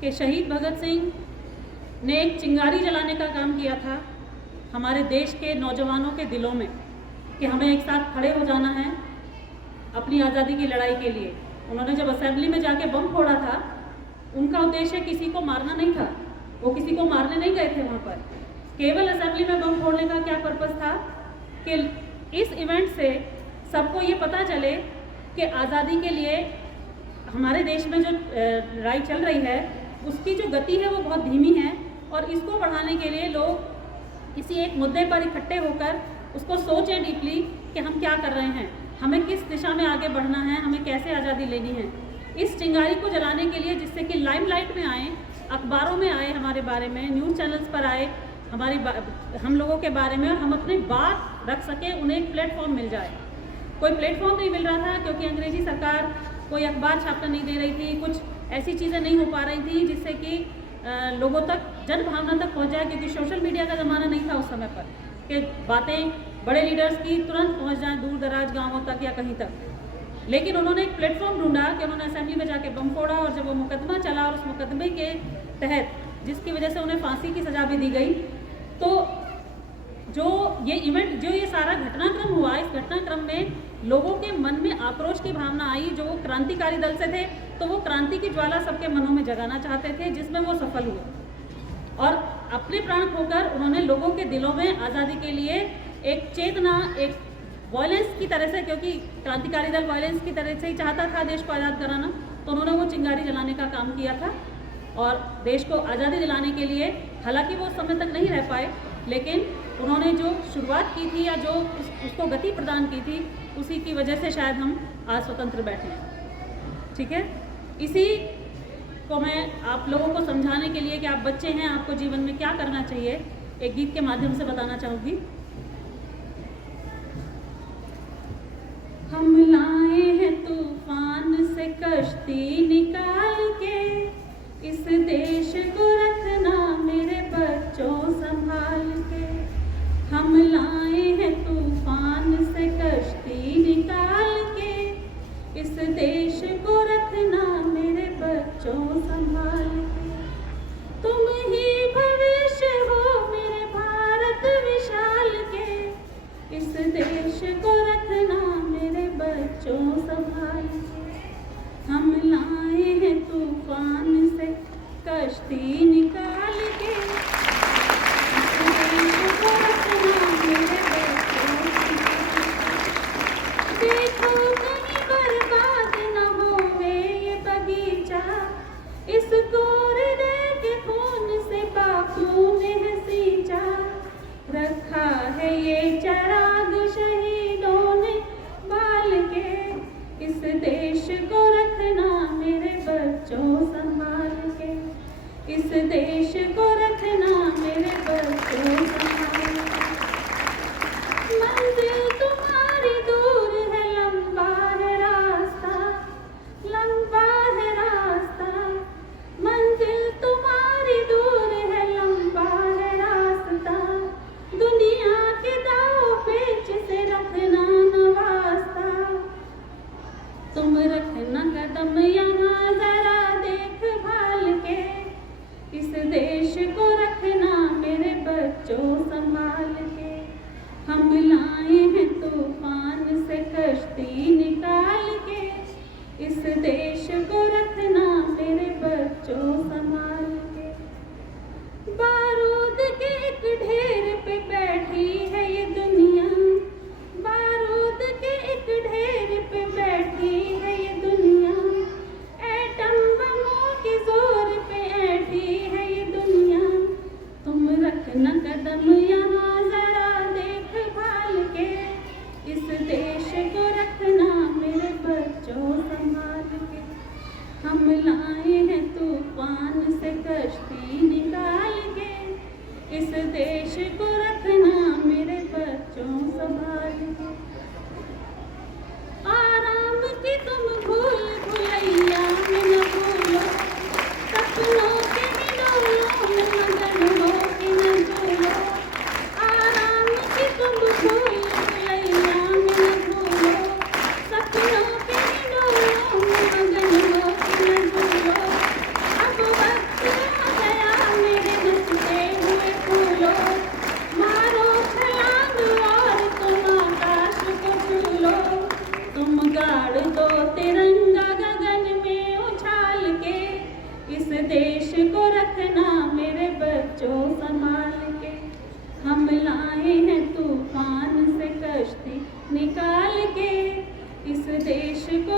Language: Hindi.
कि शहीद भगत सिंह ने एक चिंगारी जलाने का काम किया था हमारे देश के नौजवानों के दिलों में कि हमें एक साथ खड़े हो जाना है अपनी आज़ादी की लड़ाई के लिए। उन्होंने जब असेंबली में जाके बम फोड़ा था, उनका उद्देश्य किसी को मारना नहीं था, वो किसी को मारने नहीं गए थे वहाँ पर। केवल असेंबली में बम फोड़ने का क्या पर्पस था कि इस इवेंट से सबको ये पता चले कि आज़ादी के लिए हमारे देश में जो लड़ाई चल रही है उसकी जो गति है वो बहुत धीमी है, और इसको बढ़ाने के लिए लोग किसी एक मुद्दे पर इकट्ठे होकर उसको सोचें डीपली कि हम क्या कर रहे हैं, हमें किस दिशा में आगे बढ़ना है, हमें कैसे आज़ादी लेनी है। इस चिंगारी को जलाने के लिए, जिससे कि लाइमलाइट में आए, अखबारों में आए, हमारे बारे में न्यूज़ चैनल्स पर आए, हम लोगों के बारे में, और हम अपनी बात रख सकें, उन्हें एक प्लेटफॉर्म मिल जाए। कोई प्लेटफॉर्म नहीं मिल रहा था क्योंकि अंग्रेज़ी सरकार कोई अखबार छापना नहीं दे रही थी, कुछ ऐसी चीज़ें नहीं हो पा रही थी जिससे कि लोगों तक, जन भावना तक पहुंच जाए, क्योंकि सोशल मीडिया का ज़माना नहीं था उस समय पर कि बातें बड़े लीडर्स की तुरंत पहुंच जाएं दूर दराज गाँवों तक या कहीं तक। लेकिन उन्होंने एक प्लेटफॉर्म ढूंढा कि उन्होंने असेंबली में जाके बम फोड़ा, और जब वो मुकदमा चला और उस मुकदमे के तहत जिसकी वजह से उन्हें फांसी की सज़ा भी दी गई, तो जो ये इवेंट, जो ये सारा घटनाक्रम हुआ, इस घटनाक्रम में लोगों के मन में आक्रोश की भावना आई। जो क्रांतिकारी दल से थे तो वो क्रांति की ज्वाला सबके मनों में जगाना चाहते थे, जिसमें वो सफल हुए और अपने प्राण खोकर उन्होंने लोगों के दिलों में आज़ादी के लिए एक चेतना, एक वायलेंस की तरह से, क्योंकि क्रांतिकारी दल वायलेंस की तरह से ही चाहता था देश को आज़ाद कराना, तो उन्होंने वो चिंगारी जलाने का काम किया था और देश को आज़ादी दिलाने के लिए, हालांकि वो उस समय तक नहीं रह पाए, लेकिन उन्होंने जो शुरुआत की थी या जो उसको गति प्रदान की थी, उसी की वजह से शायद हम आज स्वतंत्र बैठे हैं। ठीक है, इसी को मैं आप लोगों को समझाने के लिए कि आप बच्चे हैं, आपको जीवन में क्या करना चाहिए, एक गीत के माध्यम से बताना चाहूँगी। हम लाए हैं तूफान से कश्ती निकाल के, इस देश को रखना मेरे बच्चों संभाल के। हम लाए हैं तूफान से कश्ती निकाल के, इस देश को रखना मेरे बच्चों संभाल के। तुम ही भविष्य हो मेरे भारत विशाल के, इस देश को रखना मेरे बच्चों संभाल के। हम लाए हैं तूफान से कश्ती निकाल के, इस देश को रखना मेरे बच्चों संभाल के। देखो कहीं बर्बाद न होवे ये बगीचा, इस कोरडे के खून से बापू ने है सींचा। रखा है ये चिराग शहीदों ने बाल के, इस देश को रखना मेरे बच्चों संभाल के। इस देश को रखना मेरे बच्चों संभाल के। मंजिल तुम्हारी दूर है, लंबा है रास्ता, लंबा है रास्ता। मंजिल तुम्हारी दूर है, लंबा है रास्ता। दुनिया के दाव पेच से रखना न वास्ता। तुम रखना कदम यहाँ जरा देखभाल के, इस देश को रखना मेरे बच्चों संभाल के। हम लाए हैं तूफान से कश्ती निकाल के, इस देश को रखना मेरे बच्चों संभाल के। बारूद के एक ढेर पे बैठी है ये दुनिया, बारूद के एक ढेर पे बैठी है ये दुनिया। एटम बमों के जोर पे ऐठी है ये दुनिया। तुम रखना कदम यहाँ जरा देखभाल के, इस देश को रखना मेरे बच्चों संभाल के। हम लाए हैं तूफान से कश्ती निकाल के, इस देश को रखना मेरे बच्चों संभाल के। आराम की तुम भूल भुलैया में न भूलो, सपनों के हिडोलों में मगन हो के न भूलो। आराम की तुम भूल भुलैया में न भूलो, सपनों के हिडोलों में मगन हो के न भूलो। अब वक्त आए हैं तूफान से कश्ती निकाल के, इस देश को